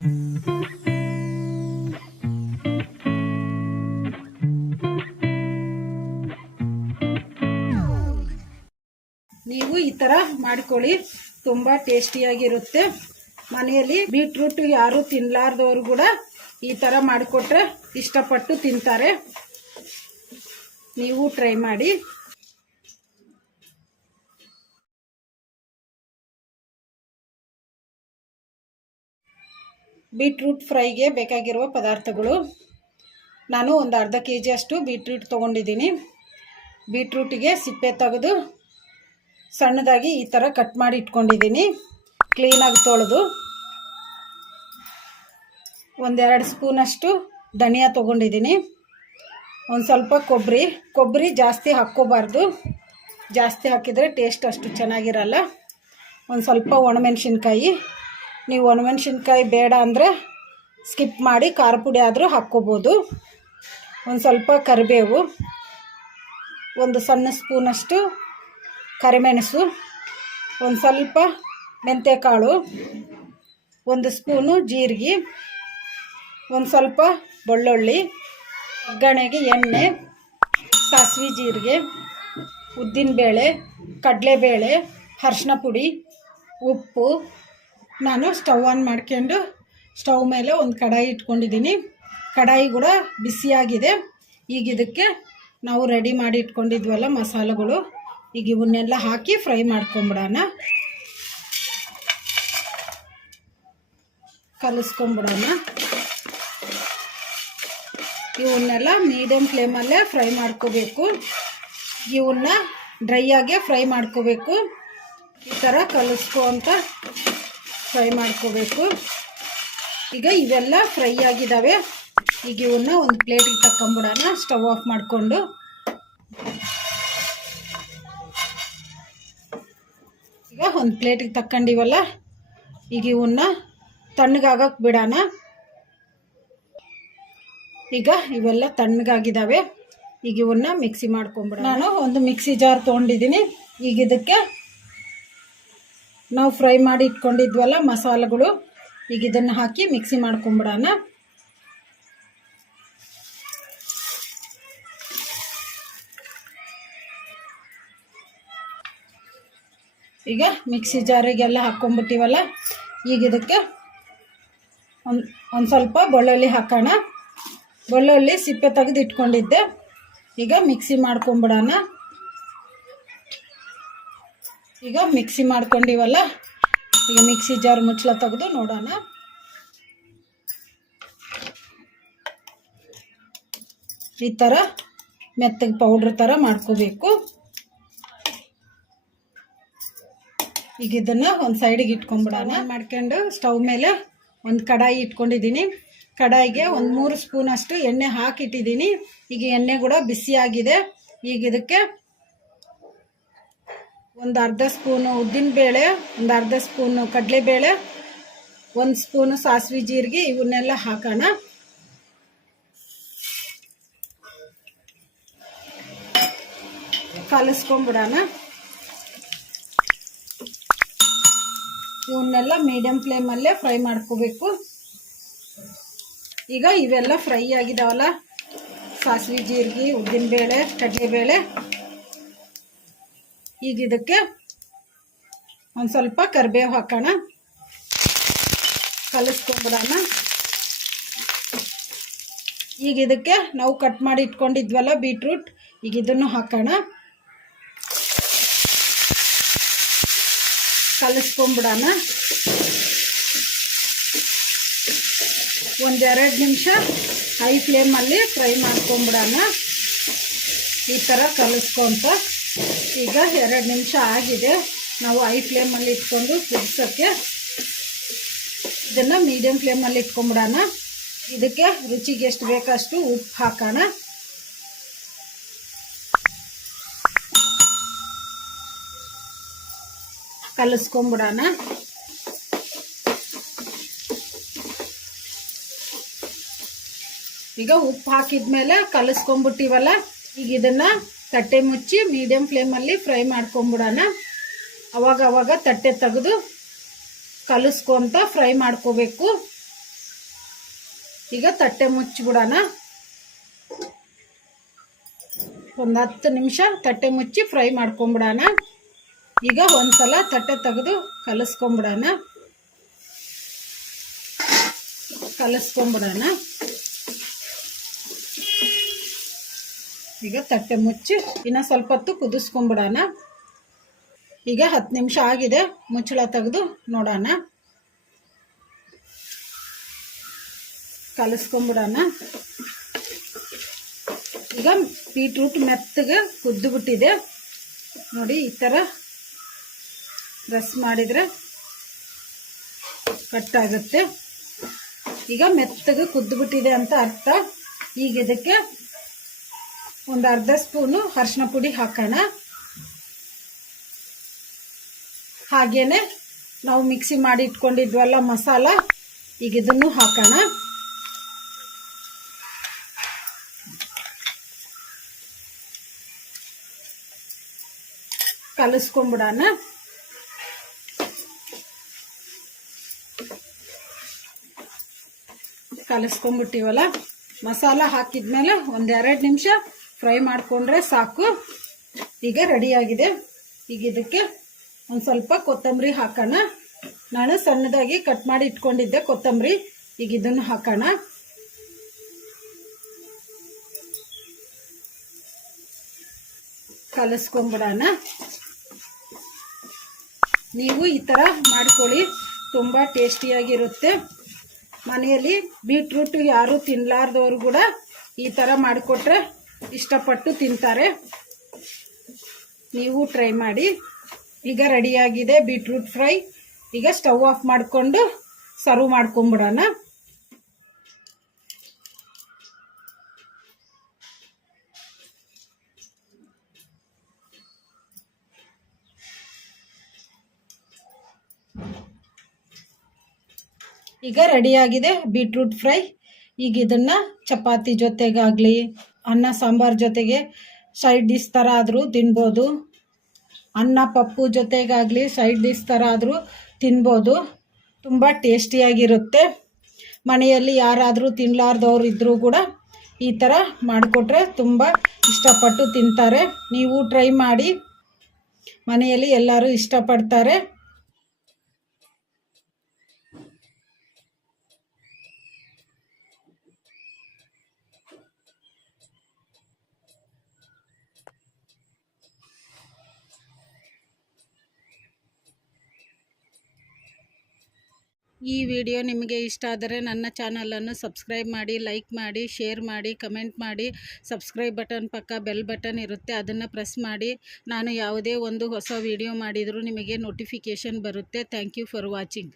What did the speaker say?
ನೀವು ಈ ಥರ ಮಾಡ್ಕೊಳ್ಳಿ, ತುಂಬ ಟೇಸ್ಟಿಯಾಗಿರುತ್ತೆ. ಮನೆಯಲ್ಲಿ ಬೀಟ್ರೂಟ್ ಯಾರು ತಿನ್ನಲಾರ್ದವರು ಕೂಡ ಈ ಥರ ಮಾಡಿಕೊಟ್ರೆ ಇಷ್ಟಪಟ್ಟು ತಿಂತಾರೆ. ನೀವು ಟ್ರೈ ಮಾಡಿ. ಬೀಟ್ರೂಟ್ ಫ್ರೈಗೆ ಬೇಕಾಗಿರುವ ಪದಾರ್ಥಗಳು: ನಾನು ಒಂದು ಅರ್ಧ kg ಅಷ್ಟು ಬೀಟ್ರೂಟ್ ತೊಗೊಂಡಿದ್ದೀನಿ. ಬೀಟ್ರೂಟಿಗೆ ಸಿಪ್ಪೆ ತೆಗೆದು ಸಣ್ಣದಾಗಿ ಈ ಥರ ಕಟ್ ಮಾಡಿ ಇಟ್ಕೊಂಡಿದ್ದೀನಿ. ಕ್ಲೀನಾಗಿ ತೊಳೆದು ಒಂದೆರಡು ಸ್ಪೂನಷ್ಟು ಧನಿಯಾ ತೊಗೊಂಡಿದ್ದೀನಿ. ಒಂದು ಸ್ವಲ್ಪ ಕೊಬ್ಬರಿ ಜಾಸ್ತಿ ಹಾಕ್ಕೋಬಾರ್ದು, ಜಾಸ್ತಿ ಹಾಕಿದರೆ ಟೇಸ್ಟ್ ಅಷ್ಟು ಚೆನ್ನಾಗಿರಲ್ಲ. ಒಂದು ಸ್ವಲ್ಪ ಒಣಮೆಣಸಿನ್ಕಾಯಿ, ನೀವು ಒಣಮೆಣಸಿನ್ಕಾಯಿ ಬೇಡ ಅಂದರೆ ಸ್ಕಿಪ್ ಮಾಡಿ ಖಾರ ಪುಡಿ ಆದರೂ ಹಾಕ್ಕೋಬೋದು. ಒಂದು ಸ್ವಲ್ಪ ಕರಿಬೇವು, ಒಂದು ಸಣ್ಣ ಸ್ಪೂನಷ್ಟು ಕರಿಮೆಣಸು, ಒಂದು ಸ್ವಲ್ಪ ಮೆಂತ್ಯಕಾಳು, ಒಂದು ಸ್ಪೂನು ಜೀರಿಗೆ, ಒಂದು ಸ್ವಲ್ಪ ಬೆಳ್ಳುಳ್ಳಿ, ಒಗ್ಗರಣೆಗೆ ಎಣ್ಣೆ, ಸಾಸಿವೆ ಜೀರಿಗೆ, ಉದ್ದಿನಬೇಳೆ, ಕಡಲೆಬೇಳೆ, ಅರಿಶಿನ ಪುಡಿ, ಉಪ್ಪು. ನಾನು ಸ್ಟವ್ ಆನ್ ಮಾಡ್ಕೊಂಡು ಸ್ಟವ್ ಮೇಲೆ ಒಂದು ಕಡಾಯಿ ಇಟ್ಕೊಂಡಿದ್ದೀನಿ. ಕಡಾಯಿ ಕೂಡ ಬಿಸಿಯಾಗಿದೆ. ಈಗ ಇದಕ್ಕೆ ನಾವು ರೆಡಿ ಮಾಡಿ ಇಟ್ಕೊಂಡಿದ್ವಲ್ಲ ಮಸಾಲೆಗಳು, ಈಗ ಇವನ್ನೆಲ್ಲ ಹಾಕಿ ಫ್ರೈ ಮಾಡ್ಕೊಂಬಿಡೋಣ, ಕಲಿಸ್ಕೊಂಬಿಡೋಣ. ಇವನ್ನೆಲ್ಲ ಮೀಡಿಯಮ್ ಫ್ಲೇಮಲ್ಲೇ ಫ್ರೈ ಮಾಡ್ಕೋಬೇಕು. ಇವನ್ನ ಡ್ರೈಯಾಗೆ ಫ್ರೈ ಮಾಡ್ಕೋಬೇಕು. ಈ ಥರ ಕಲಿಸ್ಕೊಂತ ಫ್ರೈ ಮಾಡ್ಕೋಬೇಕು. ಈಗ ಇವೆಲ್ಲ ಫ್ರೈ ಆಗಿದ್ದಾವೆ. ಈಗ ಇವನ್ನ ಒಂದು ಪ್ಲೇಟಿಗೆ ತಕ್ಕೊಂಬಿಡೋಣ. ಸ್ಟವ್ ಆಫ್ ಮಾಡಿಕೊಂಡು ಈಗ ಒಂದು ಪ್ಲೇಟಿಗೆ ತಕ್ಕೊಂಡಿವಲ್ಲ, ಈಗ ಇವನ್ನ ತಣ್ಣಗಾಗಕ್ಕೆ ಬಿಡೋಣ. ಈಗ ಇವೆಲ್ಲ ತಣ್ಣಗಾಗಿದ್ದಾವೆ. ಈಗ ಇವನ್ನ ಮಿಕ್ಸಿ ಮಾಡ್ಕೊಂಬಿಡೋಣ. ನಾನು ಒಂದು ಮಿಕ್ಸಿ ಜಾರ್ ತೊಗೊಂಡಿದ್ದೀನಿ. ಈಗ ಇದಕ್ಕೆ ನಾವು ಫ್ರೈ ಮಾಡಿ ಇಟ್ಕೊಂಡಿದ್ವಲ್ಲ ಮಸಾಲೆಗಳು, ಈಗ ಇದನ್ನು ಹಾಕಿ ಮಿಕ್ಸಿ ಮಾಡ್ಕೊಂಬಿಡೋಣ. ಈಗ ಮಿಕ್ಸಿ ಜಾರಿಗೆಲ್ಲ ಹಾಕ್ಕೊಂಬಿಟ್ಟಿವಲ್ಲ, ಈಗ ಇದಕ್ಕೆ ಒಂದು ಸ್ವಲ್ಪ ಬೆಳ್ಳುಳ್ಳಿ ಹಾಕೋಣ. ಬೆಳ್ಳುಳ್ಳಿ ಸಿಪ್ಪೆ ತೆಗೆದು ಇಟ್ಕೊಂಡಿದ್ದೆ. ಈಗ ಮಿಕ್ಸಿ ಮಾಡ್ಕೊಂಬಿಡೋಣ. ಈಗ ಮಿಕ್ಸಿ ಮಾಡ್ಕೊಂಡಿವಲ್ಲ, ಈಗ ಮಿಕ್ಸಿ ಜಾರ್ ಮುಚ್ಚಳ ತೆಗೆದು ನೋಡೋಣ. ಈ ಥರ ಮೆತ್ತಗೆ ಪೌಡ್ರ್ ಥರ ಮಾಡ್ಕೋಬೇಕು. ಈಗ ಇದನ್ನು ಒಂದು ಸೈಡಿಗೆ ಇಟ್ಕೊಂಡ್ಬಿಡೋಣ. ಮಾಡ್ಕೊಂಡು ಸ್ಟವ್ ಮೇಲೆ ಒಂದು ಕಡಾಯಿ ಇಟ್ಕೊಂಡಿದ್ದೀನಿ. ಕಡಾಯಿಗೆ ಒಂದು 3 ಸ್ಪೂನಷ್ಟು ಎಣ್ಣೆ ಹಾಕಿಟ್ಟಿದ್ದೀನಿ. ಈಗ ಎಣ್ಣೆ ಕೂಡ ಬಿಸಿಯಾಗಿದೆ. ಈಗ ಇದಕ್ಕೆ ಒಂದು ಅರ್ಧ ಸ್ಪೂನು ಉದ್ದಿನಬೇಳೆ, ಒಂದು ಅರ್ಧ ಸ್ಪೂನು ಕಡಲೆಬೇಳೆ, 1 ಸ್ಪೂನು ಸಾಸಿವೆ ಜೀರಿಗೆ, ಇವನ್ನೆಲ್ಲ ಹಾಕೋಣ. ಕಲಿಸ್ಕೊಂಬಿಡೋಣ. ಇವನ್ನೆಲ್ಲ ಮೀಡಿಯಮ್ ಫ್ಲೇಮಲ್ಲೇ ಫ್ರೈ ಮಾಡ್ಕೋಬೇಕು. ಈಗ ಇವೆಲ್ಲ ಫ್ರೈ ಆಗಿದಾವಲ್ಲ, ಸಾಸಿವೆ ಜೀರಿಗೆ, ಉದ್ದಿನಬೇಳೆ, ಕಡಲೆಬೇಳೆ. ಈಗ ಇದಕ್ಕೆ ಒಂದು ಸ್ವಲ್ಪ ಕರಿಬೇವು ಹಾಕೋಣ, ಕಲಿಸ್ಕೊಂಬಿಡೋಣ. ಈಗ ಇದಕ್ಕೆ ನಾವು ಕಟ್ ಮಾಡಿ ಇಟ್ಕೊಂಡಿದ್ವಲ್ಲ ಬೀಟ್ರೂಟ್, ಈಗ ಇದನ್ನು ಹಾಕೋಣ, ಕಲಿಸ್ಕೊಂಬಿಡೋಣ. 1-2 ನಿಮಿಷ ಹೈ ಫ್ಲೇಮಲ್ಲಿ ಫ್ರೈ ಮಾಡ್ಕೊಂಬಿಡೋಣ. ಈ ಥರ ಕಲಿಸ್ಕೊಂತ ಈಗ 2 ನಿಮಿಷ ಆಗಿದೆ. ನಾವು ಹೈ ಫ್ಲೇಮಲ್ಲಿ ಇಟ್ಕೊಂಡು ಕುದಿಸೋಕ್ಕೆ ಇದನ್ನು ಮೀಡಿಯಮ್ ಫ್ಲೇಮಲ್ಲಿ ಇಟ್ಕೊಂಬಿಡೋಣ. ಇದಕ್ಕೆ ರುಚಿಗೆ ಎಷ್ಟು ಬೇಕಷ್ಟು ಉಪ್ಪು ಹಾಕೋಣ. ಕಲಿಸ್ಕೊಂಬಿಡೋಣ. ಈಗ ಉಪ್ಪು ಹಾಕಿದ್ಮೇಲೆ ಕಲಿಸ್ಕೊಂಬಿಟ್ಟಿವಲ್ಲ, ಈಗ ಇದನ್ನು ತಟ್ಟೆ ಮುಚ್ಚಿ ಮೀಡಿಯಮ್ ಫ್ಲೇಮಲ್ಲಿ ಫ್ರೈ ಮಾಡ್ಕೊಂಬಿಡೋಣ. ಅವಾಗ ತಟ್ಟೆ ತೆಗೆದು ಕಲಿಸ್ಕೊಂತ ಫ್ರೈ ಮಾಡ್ಕೋಬೇಕು. ಈಗ ತಟ್ಟೆ ಮುಚ್ಚಿಬಿಡೋಣ. ಒಂದು 10 ನಿಮಿಷ ತಟ್ಟೆ ಮುಚ್ಚಿ ಫ್ರೈ ಮಾಡ್ಕೊಂಬಿಡೋಣ. ಈಗ ಒಂದು ಸಲ ತಟ್ಟೆ ತೆಗೆದು ಕಲಿಸ್ಕೊಂಬಿಡೋಣ. ಈಗ ತಟ್ಟೆ ಮುಚ್ಚಿ ಇನ್ನು ಸ್ವಲ್ಪ ಹೊತ್ತು ಕುದಿಸ್ಕೊಂಬಿಡೋಣ. ಈಗ 10 ನಿಮಿಷ ಆಗಿದೆ. ಮುಚ್ಚಳ ತೆಗೆದು ನೋಡೋಣ. ಕಲಿಸ್ಕೊಂಬಿಡೋಣ. ಈಗ ಬೀಟ್ರೂಟ್ ಮೆತ್ತಗೆ ಕುದ್ದುಬಿಟ್ಟಿದೆ ನೋಡಿ. ಈ ಥರ ಪ್ರೆಸ್ ಮಾಡಿದರೆ ಕಟ್ಟಾಗುತ್ತೆ. ಈಗ ಮೆತ್ತಗೆ ಕುದ್ದುಬಿಟ್ಟಿದೆ ಅಂತ ಅರ್ಥ. ಈಗ ಇದಕ್ಕೆ ಒಂದು ಅರ್ಧ ಸ್ಪೂನು ಅರಿಶಿನ ಪುಡಿ ಹಾಕೋಣ. ಹಾಗೇನೆ ನಾವು ಮಿಕ್ಸಿ ಮಾಡಿ ಇಟ್ಕೊಂಡಿದ್ವಲ್ಲ ಮಸಾಲ, ಈಗ ಇದನ್ನು ಹಾಕೋಣ. ಕಲಿಸ್ಕೊಂಬಿಡೋಣ. ಕಲಿಸ್ಕೊಂಬಿಟ್ಟಿವಲ್ಲ, ಮಸಾಲ ಹಾಕಿದ್ಮೇಲೆ ಒಂದು 2 ನಿಮಿಷ ಫ್ರೈ ಮಾಡಿಕೊಂಡ್ರೆ ಸಾಕು. ಈಗ ರೆಡಿಯಾಗಿದೆ. ಈಗ ಇದಕ್ಕೆ ಒಂದು ಸ್ವಲ್ಪ ಕೊತ್ತಂಬರಿ ಹಾಕೋಣ. ನಾನು ಸಣ್ಣದಾಗಿ ಕಟ್ ಮಾಡಿ ಇಟ್ಕೊಂಡಿದ್ದೆ ಕೊತ್ತಂಬರಿ. ಈಗ ಇದನ್ನು ಹಾಕೋಣ. ಕಲಿಸ್ಕೊಂಬಿಡೋಣ. ನೀವು ಈ ಥರ ಮಾಡ್ಕೊಳ್ಳಿ, ತುಂಬ ಟೇಸ್ಟಿಯಾಗಿರುತ್ತೆ. ಮನೆಯಲ್ಲಿ ಬೀಟ್ರೂಟ್ ಯಾರು ತಿನ್ನಲಾರ್ದವರು ಕೂಡ ಈ ಥರ ಮಾಡಿಕೊಟ್ರೆ ಇಷ್ಟಪಟ್ಟು ತಿಂತಾರೆ. ನೀವು ಟ್ರೈ ಮಾಡಿ. ಈಗ ರೆಡಿಯಾಗಿದೆ ಬೀಟ್ರೂಟ್ ಫ್ರೈ. ಈಗ ಸ್ಟವ್ ಆಫ್ ಮಾಡಿಕೊಂಡು ಸರ್ವ್ ಮಾಡ್ಕೊಂಬಿಡೋಣ. ಈಗ ರೆಡಿಯಾಗಿದೆ ಬೀಟ್ರೂಟ್ ಫ್ರೈ. ಈಗ ಇದನ್ನು ಚಪಾತಿ ಜೊತೆಗಾಗಲಿ, ಅನ್ನ ಸಾಂಬಾರು ಜೊತೆಗೆ ಸೈಡ್ ಡಿಶ್ ಥರ ಆದರೂ ತಿನ್ಬೋದು. ಅನ್ನ ಪಪ್ಪು ಜೊತೆಗಾಗಲಿ ಸೈಡ್ ಡಿಶ್ ಥರ ಆದರೂ ತಿನ್ಬೋದು. ತುಂಬ ಟೇಸ್ಟಿಯಾಗಿರುತ್ತೆ. ಮನೆಯಲ್ಲಿ ಯಾರಾದರೂ ತಿನ್ನಲಾರ್ದವ್ರು ಇದ್ದರೂ ಕೂಡ ಈ ಥರ ಮಾಡಿಕೊಟ್ರೆ ತುಂಬ ಇಷ್ಟಪಟ್ಟು ತಿಂತಾರೆ. ನೀವು ಟ್ರೈ ಮಾಡಿ, ಮನೆಯಲ್ಲಿ ಎಲ್ಲರೂ ಇಷ್ಟಪಡ್ತಾರೆ. ಈ ವಿಡಿಯೋ ನಿಮಗೆ ಇಷ್ಟ ಆದರೆ ನನ್ನ ಚಾನಲನ್ನು ಸಬ್ಸ್ಕ್ರೈಬ್ ಮಾಡಿ, ಲೈಕ್ ಮಾಡಿ, ಶೇರ್ ಮಾಡಿ, ಕಮೆಂಟ್ ಮಾಡಿ. ಸಬ್ಸ್ಕ್ರೈಬ್ ಬಟನ್ ಪಕ್ಕ ಬೆಲ್ ಬಟನ್ ಇರುತ್ತೆ, ಅದನ್ನು ಪ್ರೆಸ್ ಮಾಡಿ. ನಾನು ಯಾವುದೇ ಒಂದು ಹೊಸ ವಿಡಿಯೋ ಮಾಡಿದರೂ ನಿಮಗೆ ನೋಟಿಫಿಕೇಷನ್ ಬರುತ್ತೆ. Thank you for watching.